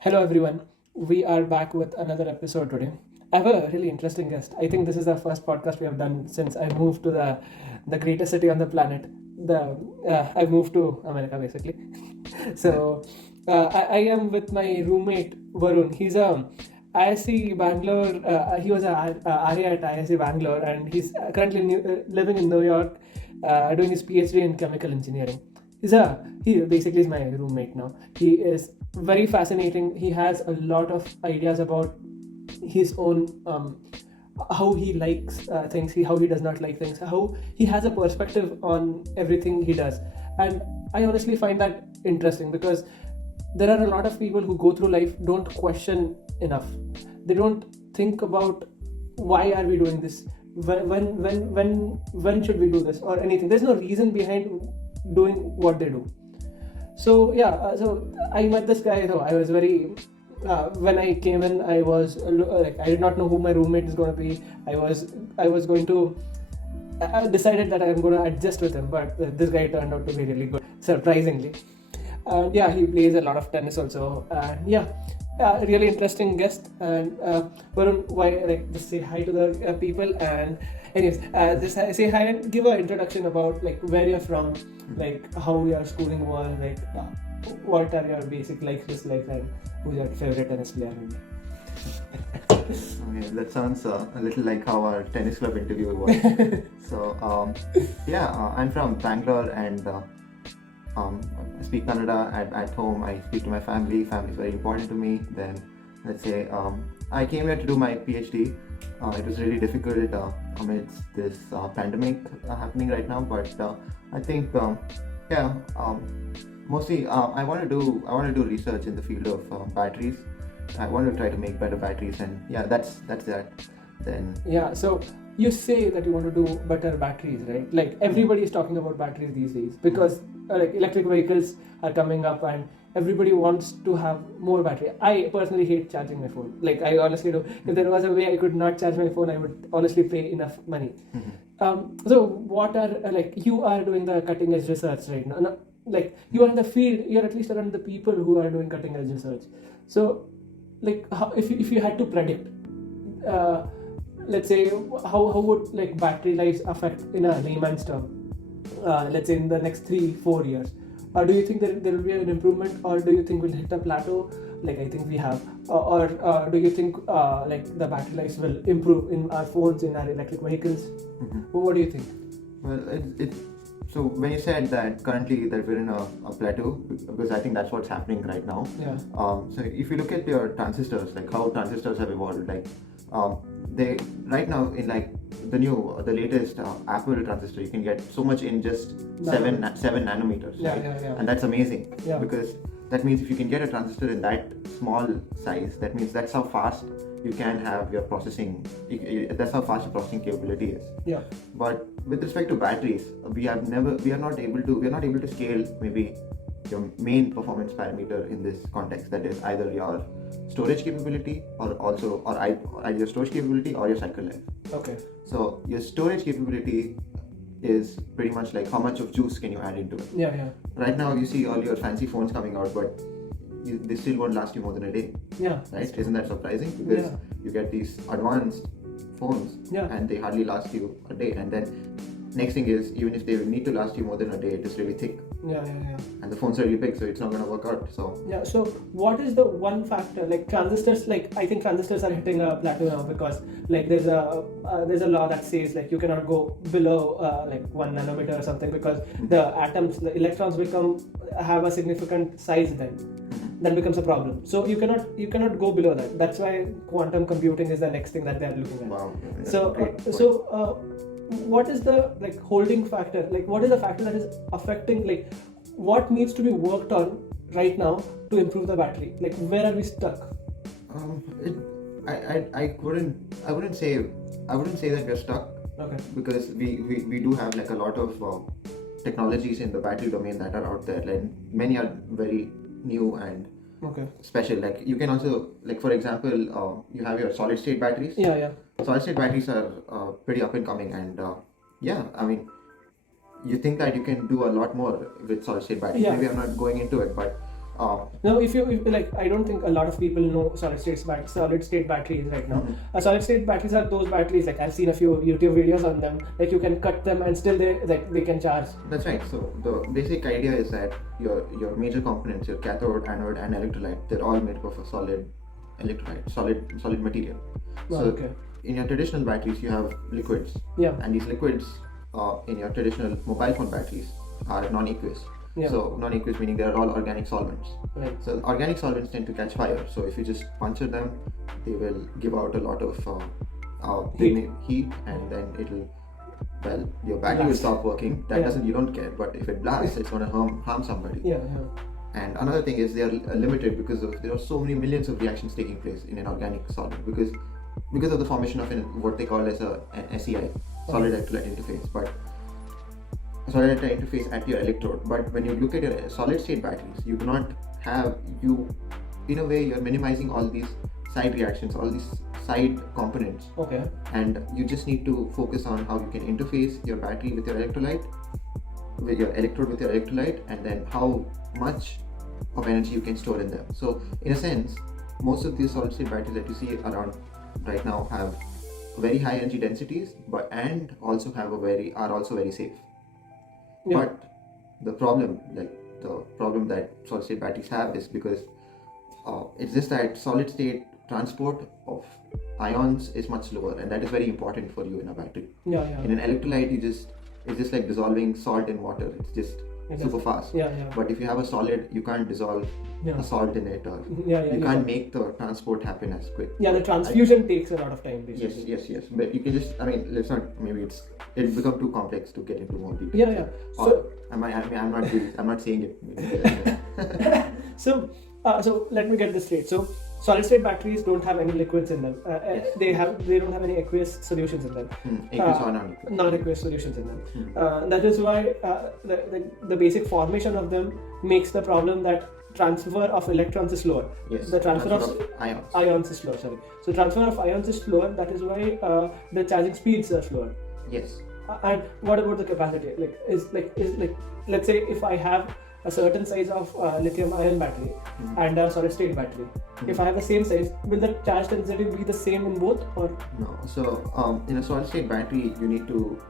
Hello everyone, we are back with another episode today. I have a really interesting guest. I think this is the first podcast we have done since I moved to the greatest city on the planet. The I moved to America basically. So I am with my roommate Varun. He's a IISC Bangalore. He was a RA at IISC Bangalore, and he's currently living in New York, doing his PhD in chemical engineering. He basically is my roommate now. He is very fascinating. He has a lot of ideas about his own how he likes things, how he does not like things, how he has a perspective on everything he does. And I honestly find that interesting because there are a lot of people who go through life don't question enough. They don't think about why are we doing this, when should we do this or anything. There's no reason behind doing what they do. So I met this guy. Though I was very when I came in, I was like I did not know who my roommate is going to be. I was going to I decided that I'm going to adjust with him, but this guy turned out to be really good, surprisingly. And yeah, he plays a lot of tennis also. And yeah, really interesting guest. And Varun, why like just say hi to the people and. Anyways, just say hi and give an introduction about like where you're from, like how your schooling was, like what are your basic likes, dislikes, and who's your favorite tennis player? Okay, that sounds a little like how our tennis club interview was. I'm from Bangalore and I speak Kannada at home. I speak to my family. Family is very important to me. Then, let's say, I came here to do my PhD. It was really difficult amidst this pandemic happening right now, but I think mostly I want to do research in the field of batteries. I want to try to make better batteries, and yeah, that's that. Then yeah, so you say that you want to do better batteries, right? Like everybody is talking about batteries these days because like electric vehicles are coming up and everybody wants to have more battery. I personally hate charging my phone. Like I honestly do. If there was a way I could not charge my phone, I would honestly pay enough money. So what are like you are doing the cutting edge research right now? No, like you are in the field. You're at least around the people who are doing cutting edge research. So like how, if you had to predict, let's say how would like battery lives affect in a layman's term? Let's say in the next 3-4 years. Do you think there will be an improvement, or do you think we'll hit a plateau like I think we have, or do you think like the battery lives will improve in our phones, in our electric vehicles? What do you think? well, so when you said that currently that we're in a plateau, because I think that's what's happening right now. Yeah. So if you look at your transistors, like how transistors have evolved, like they right now in like the latest Apple transistor, you can get so much in just seven nanometers. Yeah, right? yeah. And that's amazing. Yeah. Because that means if you can get a transistor in that small size, that means that's how fast you can have your processing. That's how fast your processing capability is. Yeah. But with respect to batteries, we are not able to scale maybe your main performance parameter in this context. That is either your storage capability or either your storage capability or your cycle life. Okay. So your storage capability is pretty much like how much of juice can you add into it. Yeah. Right now you see all your fancy phones coming out, but they still won't last you more than a day. Yeah. Right? Isn't that surprising? Because you get these advanced phones and they hardly last you a day. And then next thing is, even if they need to last you more than a day, it is really thick. Yeah. And the phone's really big, so it's not going to work out. So Yeah. So what is the one factor like transistors? Like I think transistors are hitting a plateau now because like there's a law that says like you cannot go below like 1 nanometer or something because the electrons have a significant size then becomes a problem. So you cannot go below that. That's why quantum computing is the next thing that they are looking at. wow. What is the like holding factor? Like what is the factor that is affecting like what needs to be worked on right now to improve the battery? Like where are we stuck? I wouldn't say that we're stuck. Okay. Because we do have like a lot of technologies in the battery domain that are out there. Like many are very new and special. Like you can also, like for example, you have your solid state batteries. Yeah. Solid state batteries are pretty up and coming, and I mean, you think that you can do a lot more with solid state batteries. Yeah. Maybe I'm not going into it, but No, if like, I don't think a lot of people know solid state batteries right now. Solid state batteries are those batteries, like I've seen a few YouTube videos on them. Like you can cut them and still they can charge. That's right. So the basic idea is that your major components, your cathode, anode, and electrolyte, they're all made up of a solid electrolyte, solid material. So Okay. in your traditional batteries, you have liquids. Yeah. And these liquids in your traditional mobile phone batteries are non-aqueous. Yeah. So non-aqueous meaning they are all organic solvents. Right. So organic solvents tend to catch fire. So if you just puncture them, they will give out a lot of heat, and then your battery will Blast. stop working. That Yeah. you don't care. But if it blasts, it's going to harm somebody. Yeah. And another thing is they are limited because there are so many millions of reactions taking place in an organic solvent because of the formation of what they call as an SEI, solid electrolyte interface. But solid electrolyte interface at your electrode. But when you look at your solid state batteries, you do not have in a way you're minimizing all these side reactions, all these side components. Okay. And you just need to focus on how you can interface your battery with your electrolyte, with your electrode with your electrolyte, and then how much of energy you can store in them. So in a sense, most of these solid state batteries that you see around right now have very high energy densities, and also are also very safe. Yeah. But the problem that solid state batteries have is because it's just that solid state transport of ions is much slower, and that is very important for you in a battery. Yeah. In an electrolyte, it's just like dissolving salt in water. It's just super fast. Yeah. But if you have a solid, you can't dissolve a salt in it, or you can't make the transport happen as quick. Yeah, the transfusion takes a lot of time, basically. Yes. But you can just, let's not. Maybe it become too complex to get into more detail. Yeah. So I'm not saying it. So let me get this straight. So solid state batteries don't have any liquids in them. Yes. They don't have any aqueous solutions in them. Aqueous or non-aqueous. Non-aqueous solutions in them. That is why the basic formation of them makes the problem that transfer of electrons is slower. Yes. The transfer of ions is slower. Sorry. So transfer of ions is slower. That is why the charging speeds are slower. Yes. And what about the capacity? Let's say if I have a certain size of lithium-ion battery and a solid-state battery. If I have the same size, will the charge density be the same in both, or no? So in a solid-state battery, you need to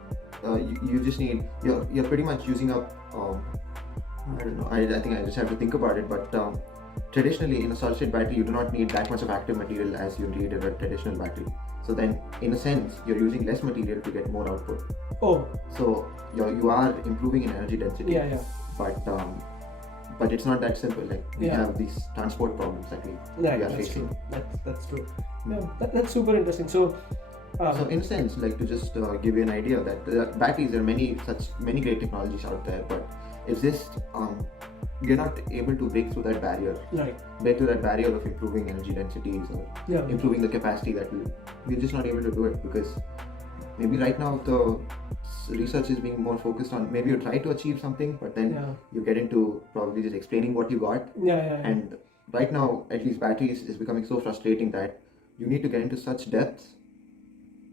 you just need you're pretty much using up. I don't know. I think I just have to think about it. But traditionally, in a solid-state battery, you do not need that much of active material as you need in a traditional battery. So then, in a sense, you're using less material to get more output. Oh. So you are improving in energy density. Yeah. But it's not that simple. Like we have these transport problems that we are facing. That's true. Yeah, that's super interesting. So in a sense, like to just give you an idea that batteries, there are many great technologies out there, but it's just we're not able to break through that barrier. Right. Break through that barrier of improving energy densities or improving the capacity we're just not able to do it because maybe right now the research is being more focused on maybe you try to achieve something, but then you get into probably just explaining what you got. And right now, at least batteries is becoming so frustrating that you need to get into such depth,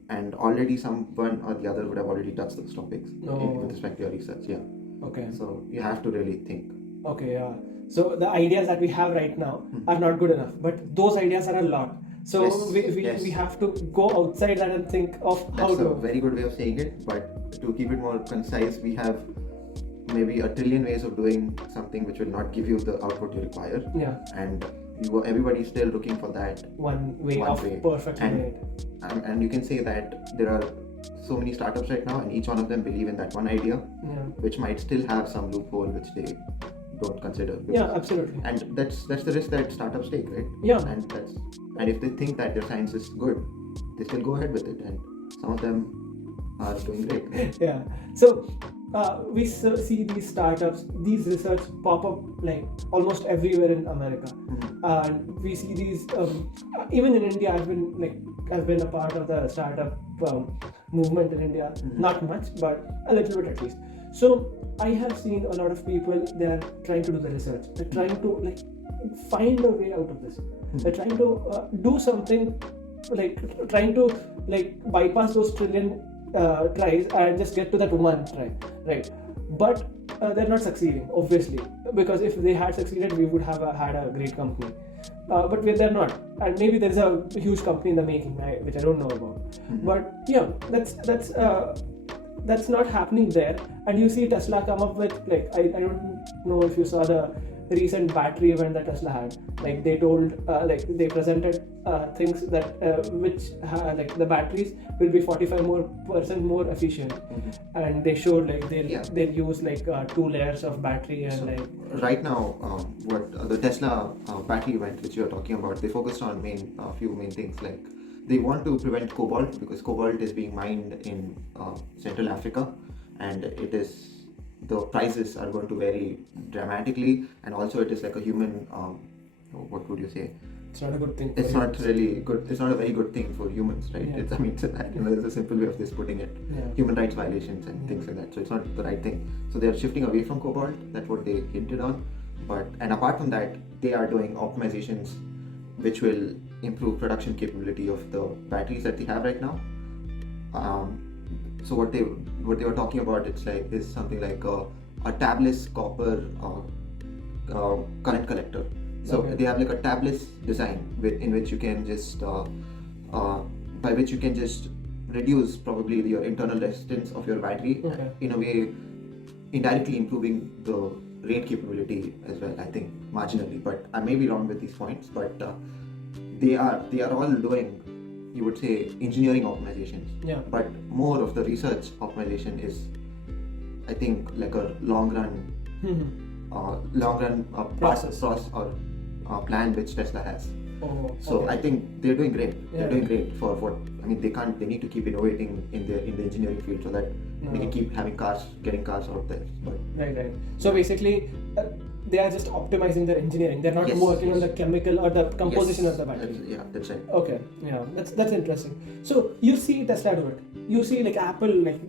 and already someone or the other would have already touched those topics with respect to your research. Yeah. Okay. So you have to really think. Okay. Yeah. So the ideas that we have right now are not good enough, but those ideas are a lot. So we have to go outside that and think of how to. That's a very good way of saying it, but to keep it more concise, we have maybe a trillion ways of doing something which will not give you the output you require. Yeah. And everybody's still looking for that one way perfectly made. And you can say that there are so many startups right now, and each one of them believe in that one idea, which might still have some loophole which they don't consider. Yeah, absolutely. And that's the risk that startups take, right? Yeah. And if they think that their science is good, they still go ahead with it, and some of them are doing great. Yeah. So we see these startups, these research pop up like almost everywhere in America, and we see these even in India. I've been a part of the startup movement in India. Not much, but a little bit at least. So I have seen a lot of people, they are trying to do the research. They're trying to find a way out of this. They're trying to do something, trying to bypass those trillion tries and just get to that one try, right? But they're not succeeding, obviously. because if they had succeeded, we would have had a great company. But they're not, and maybe there's a huge company in the making, which I don't know about. But yeah, that's not happening there. And you see Tesla come up with, like, I don't know if you saw the recent battery event that Tesla had. Like, they told, they presented things that like the batteries will be 45% more efficient, and they showed like they'll use like 2 layers of battery and So, like. right now, what the Tesla battery event which you are talking about, they focused on few main things. Like, they want to prevent cobalt, because cobalt is being mined in Central Africa, and the prices are going to vary dramatically, and also it is like a human, what would you say? It's not a good thing. It's not really good. It's not a very good thing for humans, right? Yeah. There's a simple way of this putting it. Yeah. Human rights violations and things like that. So it's not the right thing. So they're shifting away from cobalt. That's what they hinted on. And apart from that, they are doing optimizations which will improve production capability of the batteries that they have right now. So what they were talking about, is something like a tabless copper current collector. So they have like a tabless design in which you can just by which you can just reduce probably your internal resistance of your battery, in a way indirectly improving the range capability as well, I think marginally, but I may be wrong with these points. But they are all doing, you would say, engineering optimizations. Yeah. But more of the research optimization is, I think, like a long run Process or plan which Tesla has. Oh, So okay. I think they're doing great. Yeah. They're doing great for what, I mean, they need to keep innovating in the engineering field, so that they can keep getting cars out there. But Right. So basically, they are just optimizing their engineering. They're not working on the chemical or the composition of the battery. That's right. Okay, yeah, that's interesting. So you see Tesla do it. You see like Apple like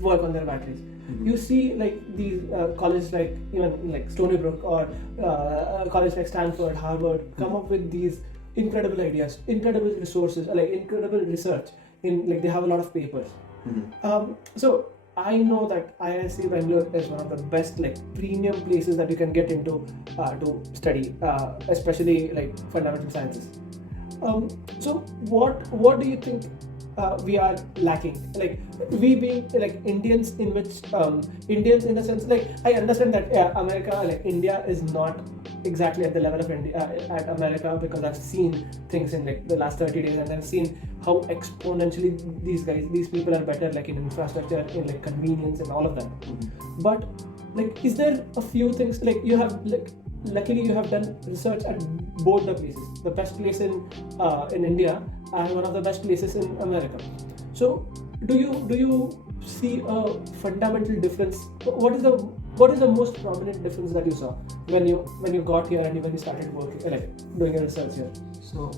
work on their batteries. You see like these colleges like even like Stony Brook or college like Stanford, Harvard come up with these incredible ideas, incredible resources, like incredible research. Like they have a lot of papers. So I know that IISC Bangalore is one of the best like premium places that you can get into to study, especially like fundamental sciences. So what do you think we are lacking? Like we being like Indians, in which Indians in the sense, like I understand that America, like India is not exactly at the level of India at America, because I've seen things in like the last 30 days, and I've seen how exponentially these people are better, like in infrastructure, in like convenience and all of that. But like, is there a few things like you have like, luckily you have done research at both the places, the best place in India and one of the best places in America. So do you see a fundamental difference? What is the most prominent difference that you saw when you got here and when you started working, like doing your research here? So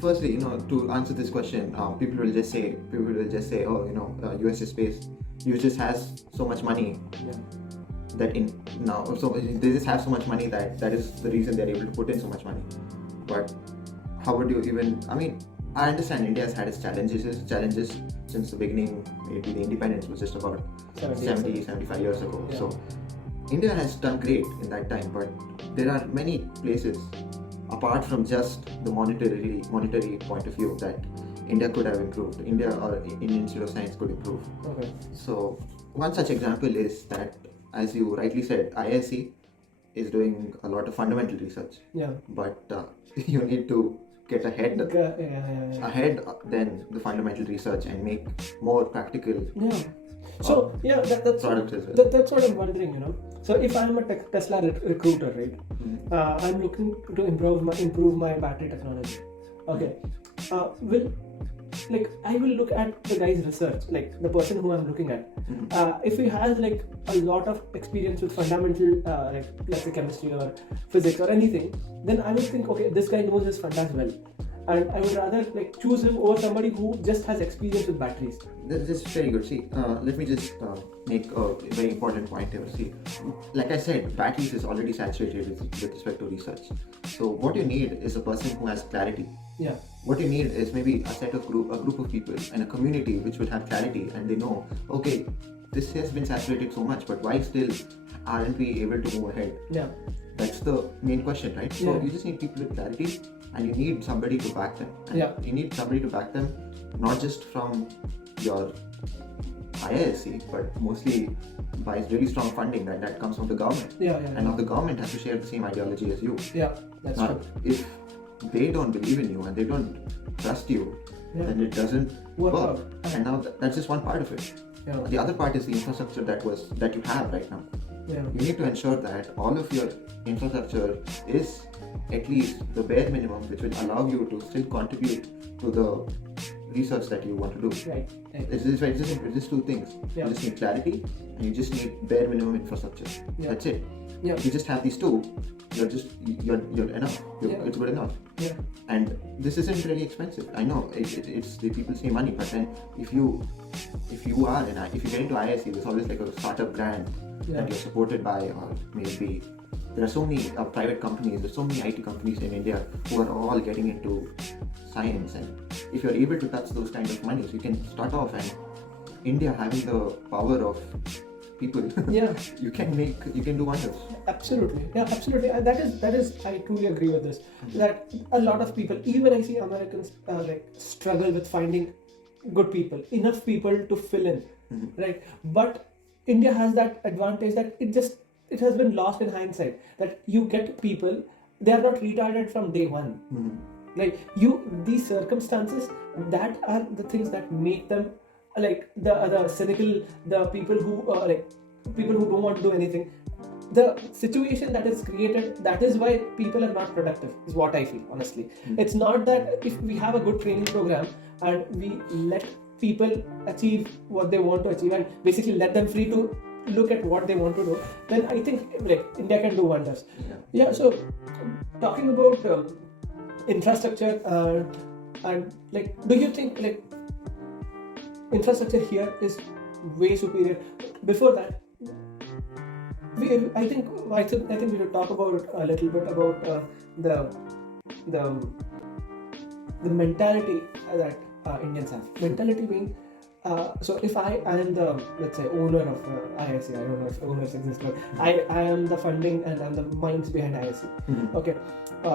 firstly, to answer this question, people will just say, oh, US is space. US just has so much money. They just have so much money that is the reason they're able to put in so much money. But how would you even? I mean, I understand India has had its challenges since the beginning. Maybe the independence was just about 75 years ago. Yeah. So India has done great in that time, but there are many places apart from just the monetary point of view that India could have improved. India or Indian Institute of Science could improve. Okay. So one such example is that, as you rightly said, IISC is doing a lot of fundamental research. Yeah. But you need to get ahead than the fundamental research and make more practical. Yeah. So that's products as well. That's what I'm wondering. So if I'm a Tesla recruiter, right? I'm looking to improve my battery technology. Okay. I will look at the guy's research, like the person who I'm looking at. If he has like a lot of experience with fundamental, like let's say chemistry or physics or anything, then I will think, okay, this guy knows his fundas well, and I would rather like choose him over somebody who just has experience with batteries. This is very good. See, let me just make a very important point here. See, like I said, batteries is already saturated with respect to research. So what you need is a person who has clarity. Yeah. What you need is maybe a group of people and a community which will have clarity, and they know, okay, this has been saturated so much, but why still aren't we able to move ahead? Yeah. That's the main question, right? So Yeah. you just need people with clarity, and you need somebody to back them. And Yeah. you need somebody to back them, not just from your IISC, but mostly by really strong funding that comes from the government. Yeah. And now the government has to share the same ideology as you. Yeah, that's Now, true. if they don't believe in you and they don't trust you, Yeah. then it doesn't Work work. out. And now that's just one part of it. Yeah. The other part is the infrastructure that you have right now. Yeah. You need to ensure that all of your infrastructure is at least the bare minimum, which will allow you to still contribute to the research that you want to do. Right. It's just two things. Yeah. You just need clarity, and you just need bare minimum infrastructure. Yeah. That's it. Yeah. If you just have these two, you're enough. Yeah. It's good enough. Yeah. And this isn't really expensive. I know it's the people say money, but then if you get into IISc, there's always like a startup grant that you're supported by, or maybe there are so many private companies, there's so many IT companies in India who are all getting into science, and if you're able to touch those kind of monies, you can start off, and India having the power of people, Yeah. you can do wonders. Absolutely. Yeah, absolutely. And that is I truly agree with this. That a lot of people, even I see Americans struggle with finding good people, enough people to fill in, right? But India has that advantage that it has been lost in hindsight, that you get people, they are not retarded from day one. Like these circumstances, that are the things that make them like the cynical, the people who people who don't want to do anything. The situation that is created, that is why people are not productive, is what I feel, honestly. It's not that if we have a good training program and we let people achieve what they want to achieve and basically let them free to look at what they want to do, then I think India can do wonders. Yeah. So talking about infrastructure and do you think infrastructure here is way superior? Before that, I think we should talk about a little bit about the mentality that Indians have. Mentality being, so if I am the, let's say, owner of IISc, I don't know if owners exist, but I am the funding and I'm the minds behind IISc. Okay,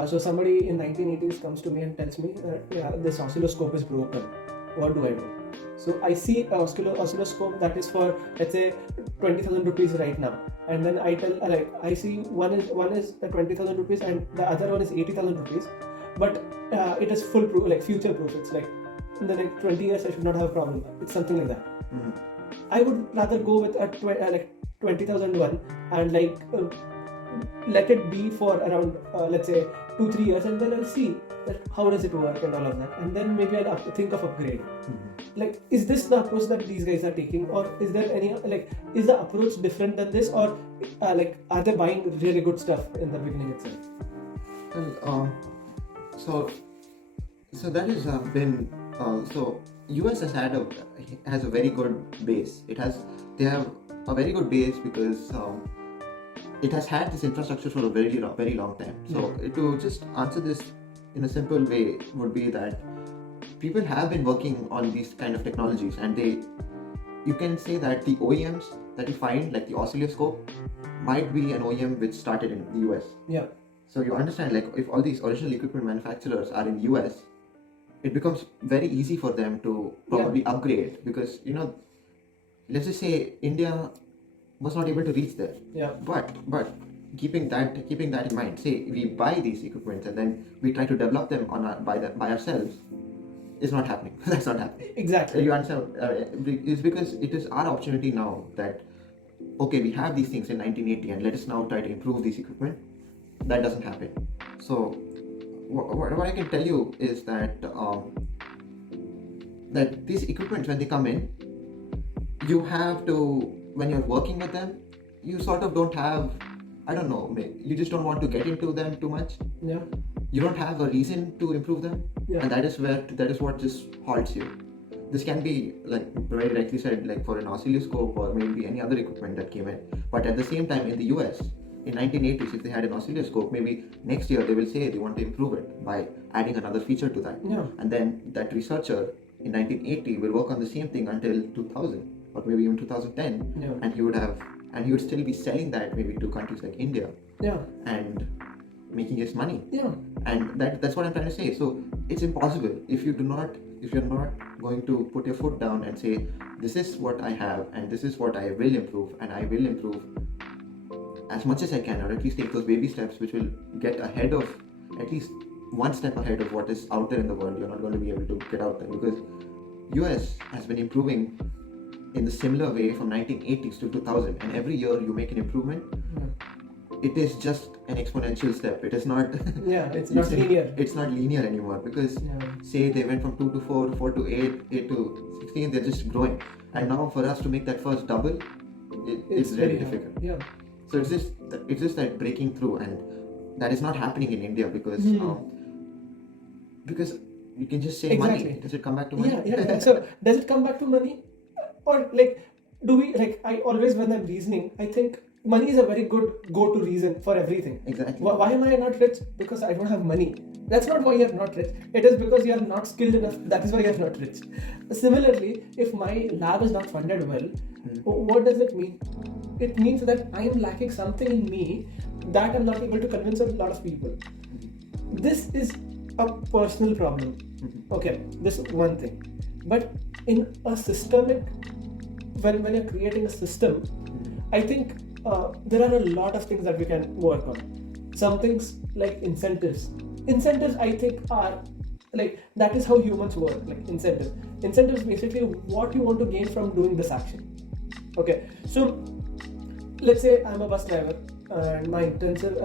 so somebody in 1980s comes to me and tells me that this oscilloscope is broken. What do I do? So I see an oscilloscope that is for, let's say, 20,000 rupees right now, and then I tell I see one is 20,000 rupees and the other one is 80,000 rupees, but it is full proof, future proof. It's like in the next 20 years I should not have a problem. It's something like that. I would rather go with a 20,000 one and let it be for around let's say 2-3 years, and then I'll see that how does it work and all of that, and then maybe I'll think of upgrade. Is this the approach that these guys are taking, or is there any is the approach different than this, or are they buying really good stuff in the beginning itself? Well, so that has been so US has a very good base. They have a very good base because it has had this infrastructure for a very long time. So to just answer this in a simple way would be that people have been working on these kind of technologies, and you can say that the OEMs that you find, like the oscilloscope, might be an OEM which started in the US. Yeah. So you understand, if all these original equipment manufacturers are in US, it becomes very easy for them to probably upgrade, because let's just say India was not able to reach there. Yeah. But keeping that in mind, say we buy these equipments and then we try to develop them by ourselves, is not happening. That's not happening. Exactly. You understand? It's because it is our opportunity now that, okay, we have these things in 1980 and let us now try to improve these equipment. That doesn't happen. So what I can tell you is that that these equipments, when they come in, you have to, when you're working with them, you sort of don't have, I don't know, you just don't want to get into them too much. Yeah. You don't have a reason to improve them, and that is what just halts you. This can be, like very rightly said, for an oscilloscope or maybe any other equipment that came in. But at the same time, in the US, in 1980s, if they had an oscilloscope, maybe next year they will say they want to improve it by adding another feature to that. Yeah. And then that researcher in 1980 will work on the same thing until 2000. or maybe even 2010, Yeah. and he would still be selling that maybe to countries like India Yeah. and making his money. Yeah. And that's what I'm trying to say. So it's impossible if you're not going to put your foot down and say, this is what I have and this is what I will improve, and I will improve as much as I can, or at least take those baby steps which will get ahead of, at least one step ahead of what is out there in the world. You're not going to be able to get out there, because US has been improving in the similar way from 1980s to 2000, and every year you make an improvement. It is just an exponential step. It is not It's not linear. It's not linear anymore, because say they went from 2 to 4, 4 to 8, 8 to 16, they're just growing. And now for us to make that first double, it's very difficult. Yeah. So it's just that breaking through, and that is not happening in India, because you can just say Exactly. money. Does it come back to money? Yeah. So does it come back to money, or like do we like? I always, when I'm reasoning, I think money is a very good go-to reason for everything. Exactly. Why am I not rich? Because I don't have money. That's not why you're not rich. It is because you're not skilled enough. That is why you're not rich. Similarly, if my lab is not funded well, what does it mean? It means that I am lacking something in me that I'm not able to convince a lot of people. This is a personal problem. Okay, this is one thing. But in a systemic, when you're creating a system, I think there are a lot of things that we can work on. Some things like incentives. Incentives, I think, are like, that is how humans work. Like incentives. Incentives basically what you want to gain from doing this action. Okay, so let's say I'm a bus driver and my intensive,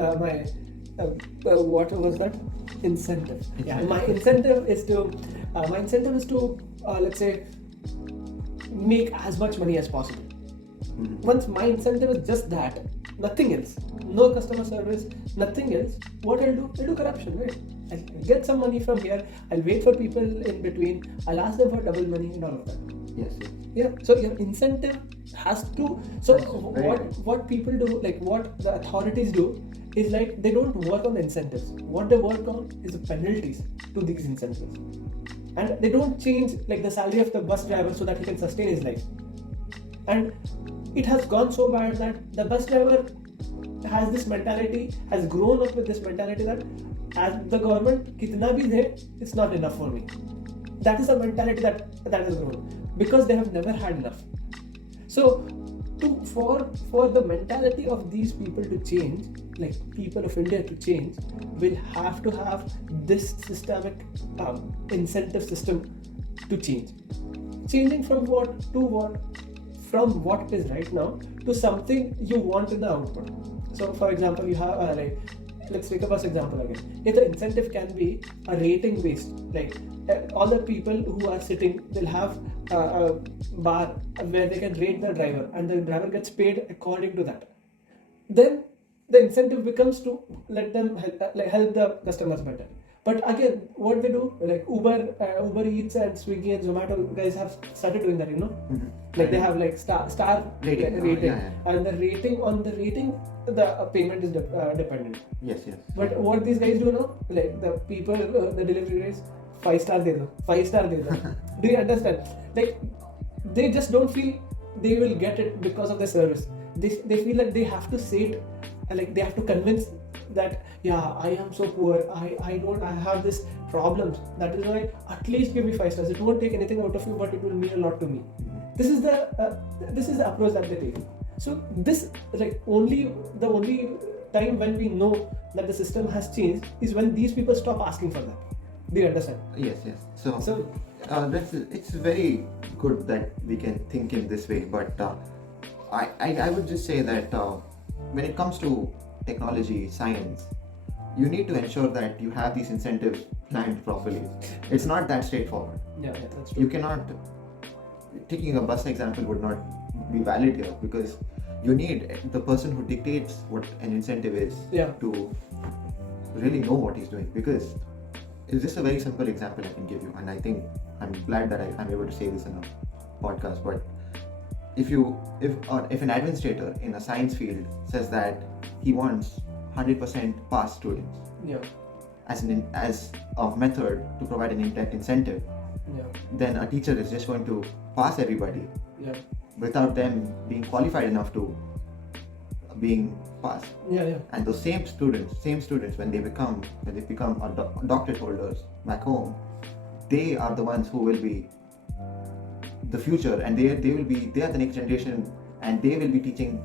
what was that? Incentive. Yeah, my incentive is to, let's say, make as much money as possible. Once my incentive is just that, nothing else, no customer service, nothing else, what I'll do corruption, right? I'll get some money from here, I'll wait for people in between, I'll ask them for double money and all of that. Yes. Yeah, so your incentive has to, so Right. what people do, like what the authorities do, is like they don't work on the incentives. What they work on is the penalties to these incentives. And they don't change like the salary of the bus driver so that he can sustain his life. And it has gone so bad that the bus driver has this mentality, has grown up with this mentality that as the government kitna bhi de, it's not enough for me. That is a mentality that has grown because they have never had enough. So for the mentality of these people to change, like people of India to change, we'll have to have this systemic incentive system to change. Changing from what to what? From what it is right now to something you want in the output. So for example, you have let's take a bus example again. If the incentive can be a rating based, like all the people who are sitting, they'll have a bar where they can rate the driver and the driver gets paid according to that. Then the incentive becomes to let them help the customers better. But again, what they do, like Uber Eats and Swiggy and Zomato guys have started doing that, Like they have like star rating. And the rating, the payment is dependent. Yes. But what these guys do now, like the people, the delivery guys, 5 star de do. Do you understand? Like they just don't feel they will get it because of the service. They feel like they have to say it, like they have to convince that I am so poor, I have this problems, that is why at least give me 5 stars. It won't take anything out of you, but it will mean a lot to me. This is the approach that they take. So this, like, the only time when we know that the system has changed is when these people stop asking for that. Do you understand? Yes. So it's very good that we can think in this way, but I would just say that when it comes to technology, science, you need to ensure that you have these incentives planned properly. It's not that straightforward. Yeah, that's true. You cannot, taking a bus example would not be valid here, because you need the person who dictates what an incentive is to really know what he's doing. Because it's just a very simple example I can give you, and I think I'm glad that I'm able to say this in a podcast. But if an administrator in a science field says that he wants 100% pass students as a method to provide an incentive, then a teacher is just going to pass everybody without them being qualified enough to being passed. Yeah. And those same students, when they become doctorate holders back home, they are the ones who will be the future, and they are the next generation, and they will be teaching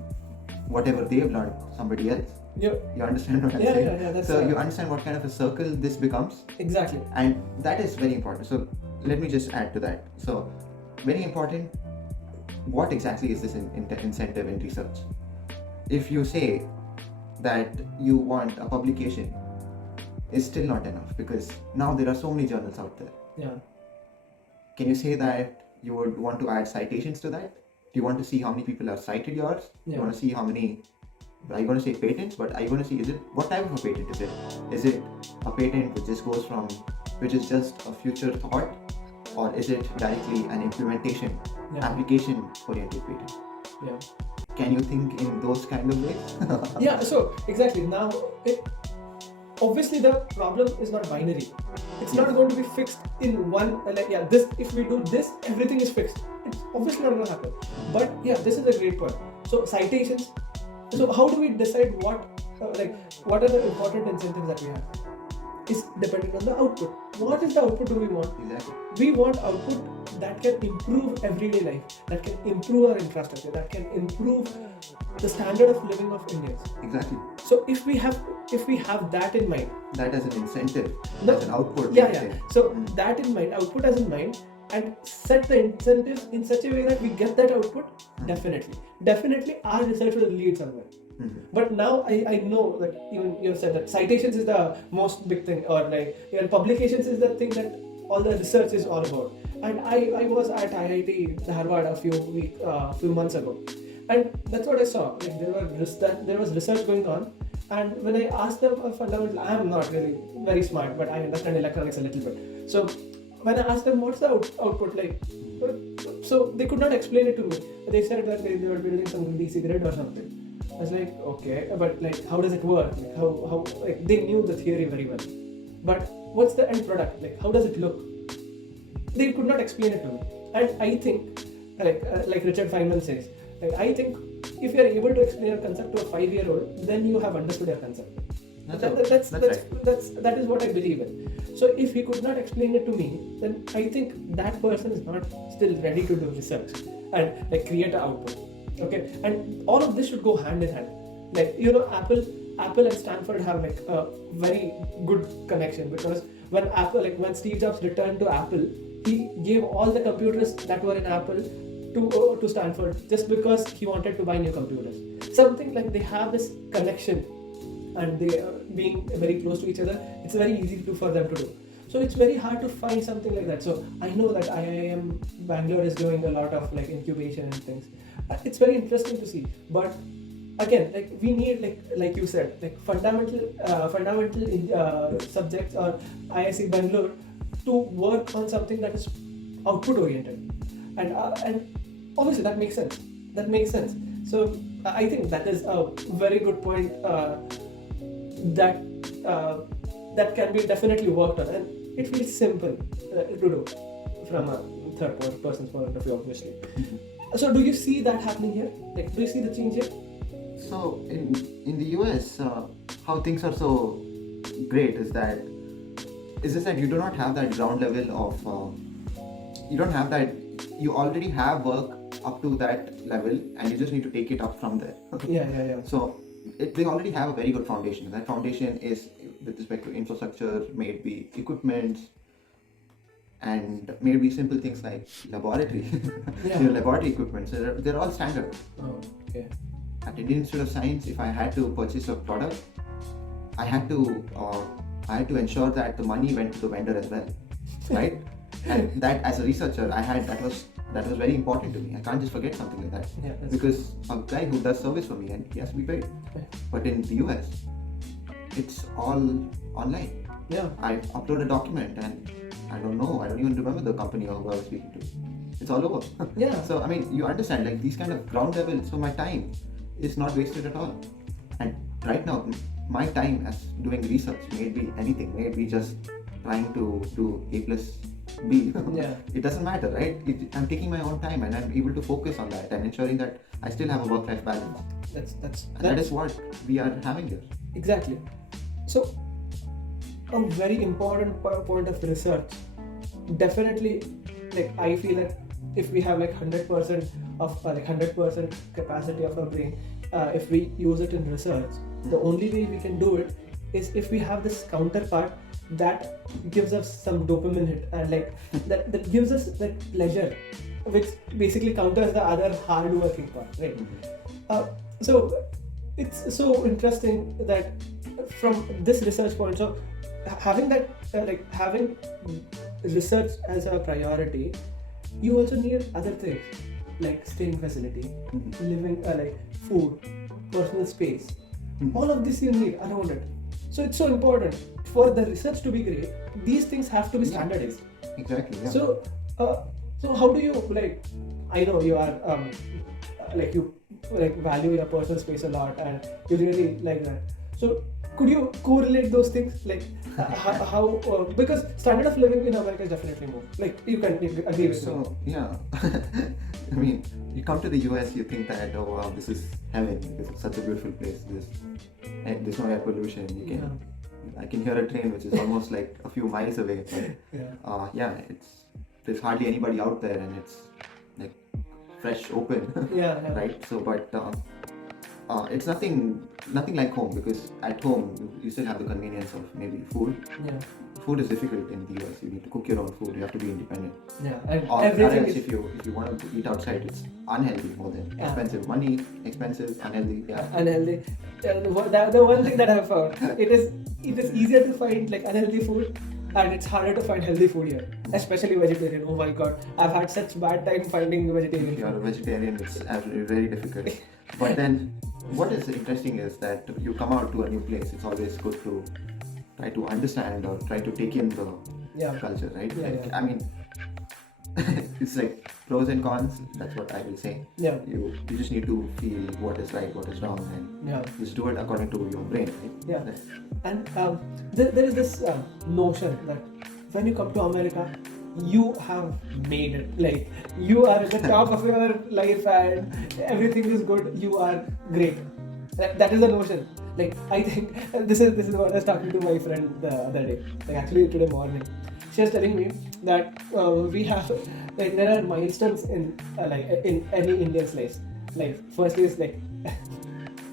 whatever they have learned somebody else. Yeah. You understand what I'm saying? Yeah. So you understand what kind of a circle this becomes? Exactly. And that is very important. So let me just add to that. So very important, what exactly is this incentive in research? If you say that you want a publication, is still not enough, because now there are so many journals out there. Yeah. Can you say that you would want to add citations to that? Do you want to see how many people have cited yours? Yeah. You want to see how many, are you going to say patents, but are you going to see, what type of a patent is it? Is it a patent which is just a future thought, or is it directly an implementation, application oriented patent? Yeah. Can you think in those kind of ways? Yeah, so exactly. Now, obviously the problem is not binary. It's not going to be fixed in one, this, if we do this, everything is fixed. It's obviously not going to happen. But yeah, this is a great point. So citations. So how do we decide what are the important incentives that we have? Is dependent on the output. What is the output do we want? Exactly. We want output that can improve everyday life, that can improve our infrastructure, that can improve the standard of living of Indians. Exactly. So if we have that in mind, that as an incentive, as an output. So that in mind, output as in mind, and set the incentives in such a way that we get that output. Definitely our research will lead somewhere. But now I know that even you have said that citations is the most big thing, or even publications is the thing that all the research is all about. And I was at IIT Harvard a few months ago, and that's what I saw. There was research going on, and when I asked them a fundamental, I am not really very smart, but I understand electronics a little bit. So when I asked them what's the output like, so they could not explain it to me. They said that they were building some DC grid or something. I was like, okay, but how does it work? How they knew the theory very well, but what's the end product? How does it look? They could not explain it to me. And I think, like Richard Feynman says, I think if you are able to explain a concept to a 5-year-old, then you have understood your concept. That is what I believe in. So if he could not explain it to me, then I think that person is not still ready to do research and create an output. Okay, and all of this should go hand in hand. Apple and Stanford have a very good connection, because when Steve Jobs returned to Apple, he gave all the computers that were in Apple to Stanford just because he wanted to buy new computers. Something like they have this connection, and they are being very close to each other. It's very easy for them to do. So it's very hard to find something like that. So I know that IIM Bangalore is doing a lot of incubation and things. It's very interesting to see, but again, we need like you said, fundamental subjects or IISC Bangalore to work on something that is output oriented, and obviously that makes sense. So I think that is a very good point that can be definitely worked on, and it feels simple to do from a third person's point of view, obviously. So do you see that happening here? Do you see the change here? So in the US, how things are so great is that you do not have that ground level of you don't have that. You already have work up to that level, and you just need to take it up from there. Yeah. So they already have a very good foundation. That foundation is with respect to infrastructure, maybe equipment, and maybe simple things like laboratory, laboratory equipment. So they're all standard. Oh, okay. At Indian Institute of Science, if I had to purchase a product, I had to ensure that the money went to the vendor as well, right? And that, as a researcher, that was very important to me. I can't just forget something like that, because a guy who does service for me, and he has to be paid. But in the US, it's all online. Yeah. I upload a document, and I don't even remember the company who I was speaking to. It's all over. Yeah. So you understand, these kind of ground level. So my time is not wasted at all. And right now, my time as doing research may be anything. Maybe just trying to do A+ B. Yeah. It doesn't matter, right? I'm taking my own time and I'm able to focus on that and ensuring that I still have a work-life balance. That is what we are having here. Exactly. So, a very important point of research. Definitely, like I feel that if we have like 100% of like 100% capacity of our brain, if we use it in research, the only way we can do it is if we have this counterpart that gives us some dopamine hit and like that gives us that pleasure, which basically counters the other hard working part, right? So it's so interesting that from this research point, so having that having research as a priority, you also need other things like staying facility, living like food, personal space. All of this you need around it. So it's so important for the research to be great. These things have to be standardized. Exactly. Yeah. So how do you like? I know you are like you like value your personal space a lot, and you really like that. So could you correlate those things like how because standard of living in America is definitely more like you can agree with me. So yeah, I mean, you come to the US, you think that oh wow, this is heaven because it's such a beautiful place. There's no air pollution. I can hear a train which is almost like a few miles away. But there's hardly anybody out there, and it's like fresh, open. Right. So, but it's nothing like home, because at home you still have the convenience of maybe food. Food is difficult in the US. You need to cook your own food. You have to be independent. Or else if you want to eat outside, it's unhealthy more than expensive. Money, expensive, unhealthy. Unhealthy. The one thing that I've found, it is easier to find like unhealthy food, and it's harder to find healthy food here, especially vegetarian. Oh my god, I've had such bad time finding vegetarian. If you're a vegetarian, it's absolutely very difficult. But then, what is interesting is that you come out to a new place. It's always good to try to understand or try to take in the culture, right? I mean, it's like pros and cons. That's what I will say. You just need to feel what is right, what is wrong, and just do it according to your brain, right? And there is this notion that when you come to America, you have made it. Like you are at the top of your life and everything is good. You are great. That is the notion. Like I think this is what I was talking to my friend the other day. Like actually today morning, she was telling me that we have like there are milestones in in any Indian's life. Like first is like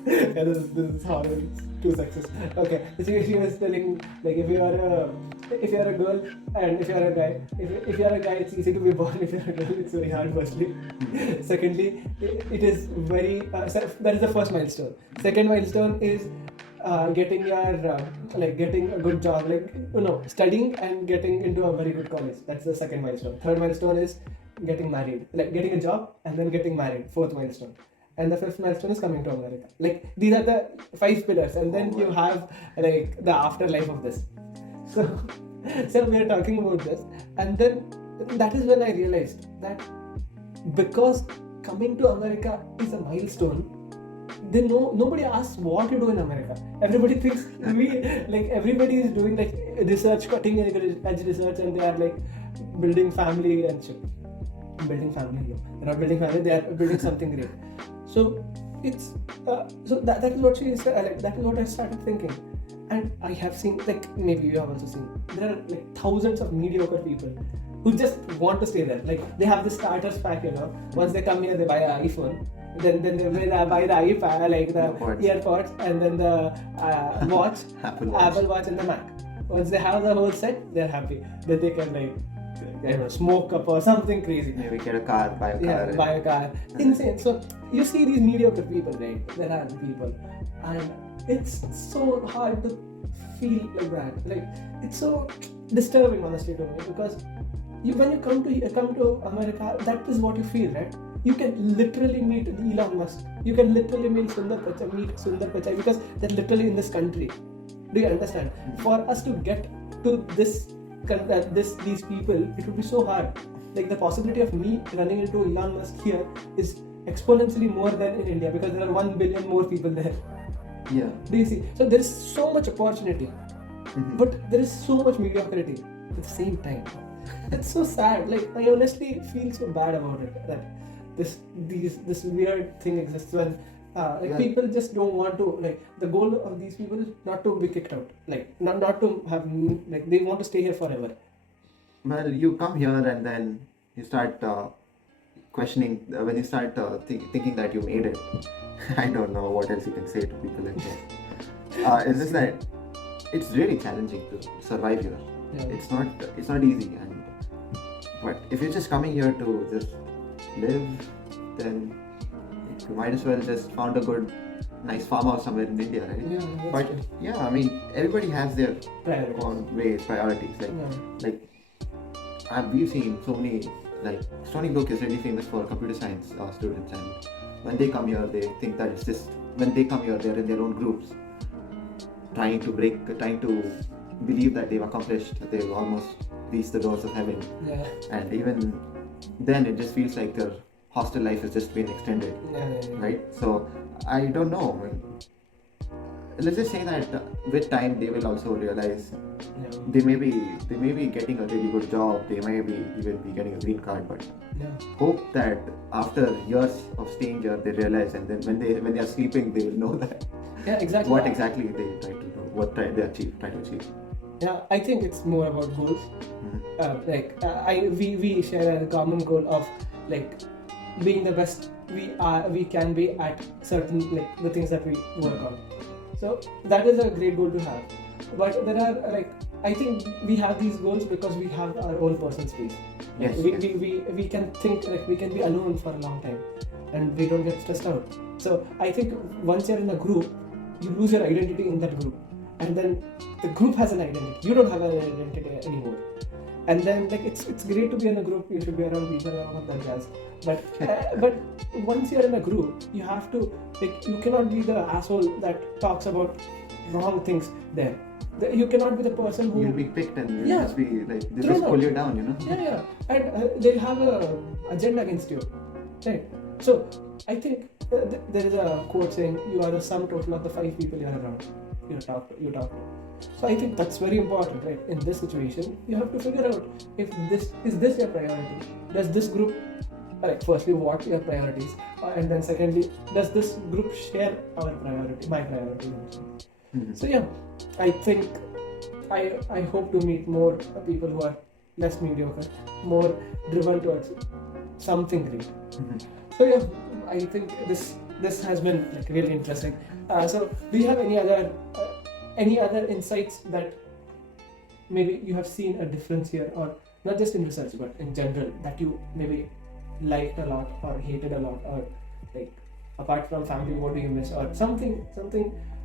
this is horrible. Too success. Okay, she was telling like if you are a girl and if you are a guy, if you are a guy, it's easy to be born. If you are a girl, it's very hard. Firstly, secondly, it is very that is the first milestone. Second milestone is getting your getting a good job, studying and getting into a very good college. That's the second milestone. Third milestone is getting married, like getting a job and then getting married. Fourth milestone. And the fifth milestone is coming to America. Like these are the 5 pillars, and then you have like the afterlife of this. So we are talking about this, and then that is when I realized that because coming to America is a milestone, then nobody asks what you do in America. Everybody thinks everybody is doing like research, cutting edge research, and they are like building family and shit. Building family, no. They're not building family. They are building something great. So it's so that is what she said. That is what I started thinking, and I have seen maybe you have also seen there are thousands of mediocre people who just want to stay there. Like they have the starters pack, Once they come here, they buy an iPhone. Then they buy the iPad, the AirPods, and then the watch, Apple Watch, and the Mac. Once they have the whole set, they're happy. Then they can smoke up or something crazy. Maybe get a car, buy a car. Yeah, buy a car. Insane. So you see these mediocre people, right? There are people, and it's so hard to feel like that. Like it's so disturbing, honestly, to me, because when you come to America, that is what you feel, right? You can literally meet Elon Musk. You can literally meet Sundar Pichai because they're literally in this country. Do you understand? For us to get to these people, it would be so hard. Like the possibility of me running into Elon Musk here is exponentially more than in India because there are 1 billion more people there. Yeah. Do you see? So there is so much opportunity, but there is so much mediocrity at the same time. It's so sad. Like, I honestly feel so bad about it that this weird thing exists when people just don't want to, like, the goal of these people is not to be kicked out, like not to have, like, they want to stay here forever. Well, you come here and then you start questioning, when you start thinking that you made it. I don't know what else you can say to people like this. It's just that it's really challenging to survive here. Yeah. It's not easy, but if you're just coming here to just live, then you might as well just found a good, nice farmhouse somewhere in India, right? Yeah, that's but true. yeah, I mean, everybody has their Priorities. own ways, priorities. We've seen so many, like, Stony Brook is really famous for computer science students, and when they come here, they think that it's just, when they come here, they're in their own groups, trying to believe that they've accomplished, that they've almost reached the doors of heaven. Yeah. And even then, it just feels like their hostel life has just been extended, Yeah. right? So I don't know. I mean, let's just say that with time they will also realize they may be getting a really good job, they may be even be getting a green card, but hope that after years of staying here they realize, and then when they are sleeping they will know that exactly what exactly they try to do, what try to achieve. Yeah, I think it's more about goals. We share a common goal of, like, being the best we can be at certain, like, the things that we work on. So that is a great goal to have. But there are, like, I think we have these goals because we have our own personal space. Yes. We can think, like, we can be alone for a long time and we don't get stressed out. So I think once you're in a group, you lose your identity in that group, and then the group has an identity. You don't have an identity anymore. And then, like, it's great to be in a group. You should be around people and all of that jazz. But once you're in a group, you have to, like, you cannot be the asshole that talks about wrong things there. You cannot be the person who... You'll be picked and you'll just be like, they'll just pull you down, you know? Yeah. And they'll have a agenda against you. Right? So I think there is a quote saying, you are the sum total of the 5 people you're around. You talk to. So I think that's very important, right? In this situation, you have to figure out if this is your priority. Does this group, like, firstly, what your priorities, and then secondly, does this group share my priority? Mm-hmm. So yeah, I think I hope to meet more people who are less mediocre, more driven towards something great. Mm-hmm. So yeah, I think this has been, like, really interesting. So do you have any other insights that maybe you have seen a difference here, or not just in research but in general, that you maybe liked a lot or hated a lot, or, like, apart from family, what do you miss, or something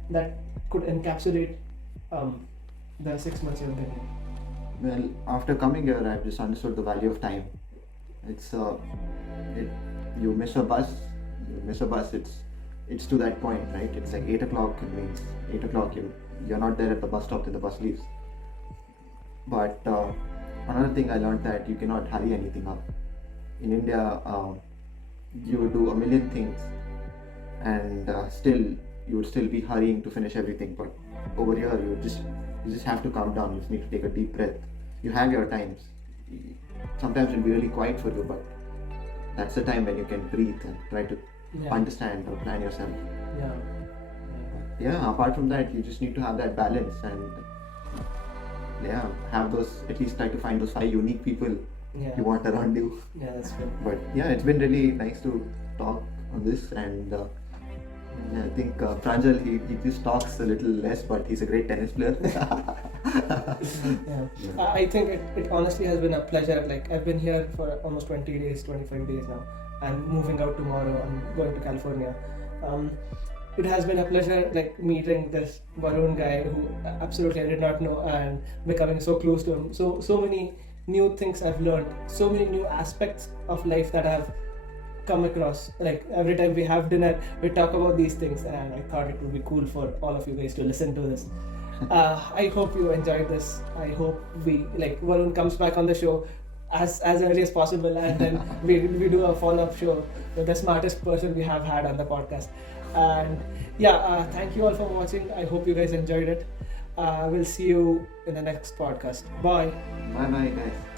that could encapsulate the 6 months you've been here? Well, after coming here, I've just understood the value of time. It's you miss a bus, it's to that point, right? It's like 8 o'clock, it means 8 o'clock you're not there at the bus stop till the bus leaves. But another thing I learned, that you cannot hurry anything up. In India, you do a million things and you would still be hurrying to finish everything, but over here you just have to calm down. You just need to take a deep breath. You have your times. Sometimes it'll be really quiet for you, but that's the time when you can breathe and try to understand or plan yourself. Yeah, apart from that, you just need to have that balance and have those, at least try to find those 5 unique people you want around you. Yeah, that's good. But yeah, it's been really nice to talk on this, and I think Pranjal, he just talks a little less, but he's a great tennis player. I think it honestly has been a pleasure. Like, I've been here for almost 20 days, 25 days now. I'm moving out tomorrow. I'm going to California. It has been a pleasure, like, meeting this Varun guy who absolutely I did not know, and becoming so close to him. So many new things I've learned, so many new aspects of life that I've come across. Like, every time we have dinner, we talk about these things, and I thought it would be cool for all of you guys to listen to this. I hope you enjoyed this. I hope Varun comes back on the show as early as possible, and then we do a follow-up show with the smartest person we have had on the podcast. And thank you all for watching. I hope you guys enjoyed it. We'll see you in the next podcast. Bye. Bye guys.